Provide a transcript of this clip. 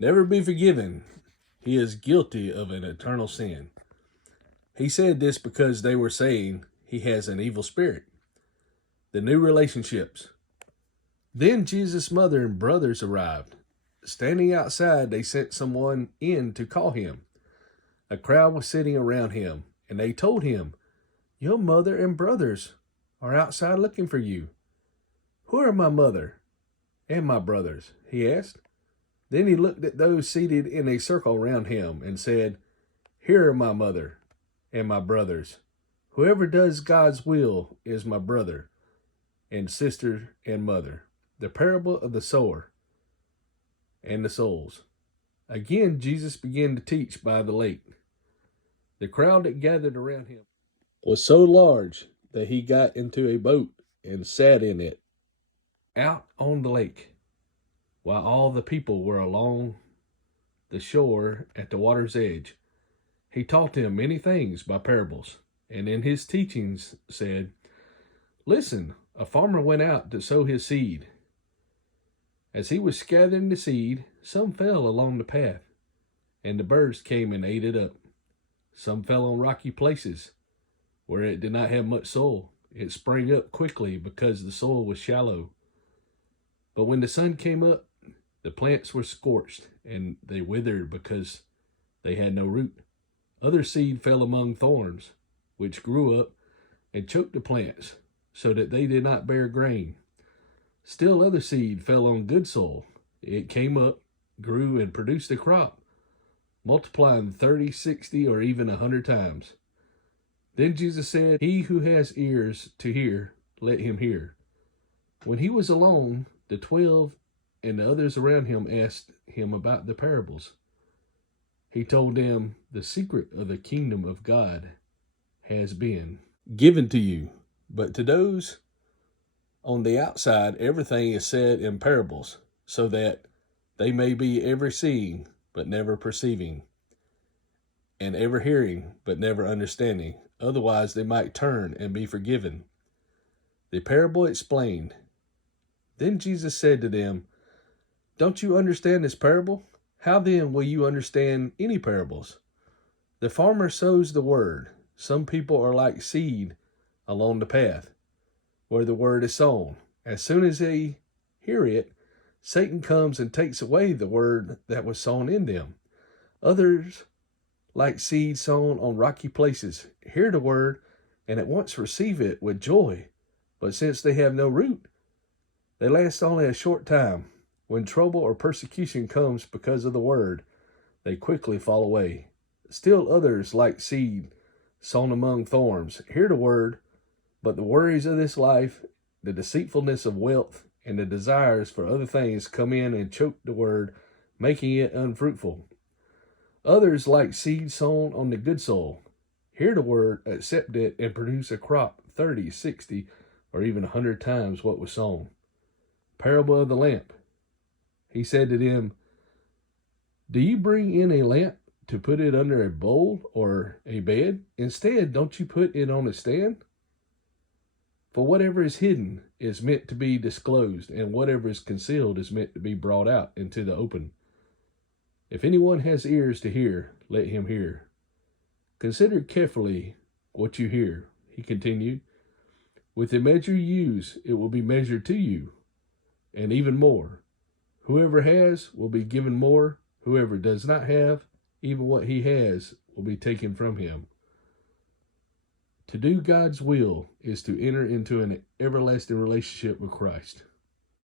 never be forgiven. He is guilty of an eternal sin. He said this because they were saying he has an evil spirit. The new relationships. Then Jesus' mother and brothers arrived. Standing outside, they sent someone in to call him. A crowd was sitting around him, and they told him, "Your mother and brothers are outside looking for you." "Who are my mother and my brothers?" he asked. Then he looked at those seated in a circle around him and said, "Here are my mother and my brothers. Whoever does God's will is my brother and sister and mother." The parable of the sower and the souls. Again, Jesus began to teach by the lake. The crowd that gathered around him was so large that he got into a boat and sat in it out on the lake, while all the people were along the shore at the water's edge. He taught them many things by parables, and in his teachings said, "Listen, a farmer went out to sow his seed. As he was scattering the seed, some fell along the path, and the birds came and ate it up. Some fell on rocky places, where it did not have much soil. It sprang up quickly because the soil was shallow. But when the sun came up, the plants were scorched, and they withered because they had no root. Other seed fell among thorns, which grew up and choked the plants, so that they did not bear grain. Still other seed fell on good soil. It came up, grew, and produced a crop, multiplying 30, 60, or even 100 times." Then Jesus said, "He who has ears to hear, let him hear." When he was alone, the 12 and the others around him asked him about the parables. He told them, "The secret of the kingdom of God has been given to you, but to those on the outside, everything is said in parables, so that they may be ever seeing, but never perceiving, and ever hearing, but never understanding. Otherwise, they might turn and be forgiven." The parable explained. Then Jesus said to them, "Don't you understand this parable? How then will you understand any parables? The farmer sows the word. Some people are like seed along the path, where the word is sown. As soon as they hear it, Satan comes and takes away the word that was sown in them. Others, like seed sown on rocky places, hear the word and at once receive it with joy. But since they have no root, they last only a short time. When trouble or persecution comes because of the word, they quickly fall away. Still others, like seed sown among thorns, hear the word, but the worries of this life, the deceitfulness of wealth, and the desires for other things come in and choke the word, making it unfruitful. Others, like seed sown on the good soil, hear the word, accept it, and produce a crop 30, 60, or even 100 times what was sown." Parable of the lamp. He said to them, "Do you bring in a lamp to put it under a bowl or a bed? Instead, don't you put it on a stand? For whatever is hidden is meant to be disclosed, and whatever is concealed is meant to be brought out into the open. If anyone has ears to hear, let him hear. Consider carefully what you hear," he continued. "With the measure you use, it will be measured to you, and even more. Whoever has will be given more. Whoever does not have, even what he has will be taken from him." To do God's will is to enter into an everlasting relationship with Christ.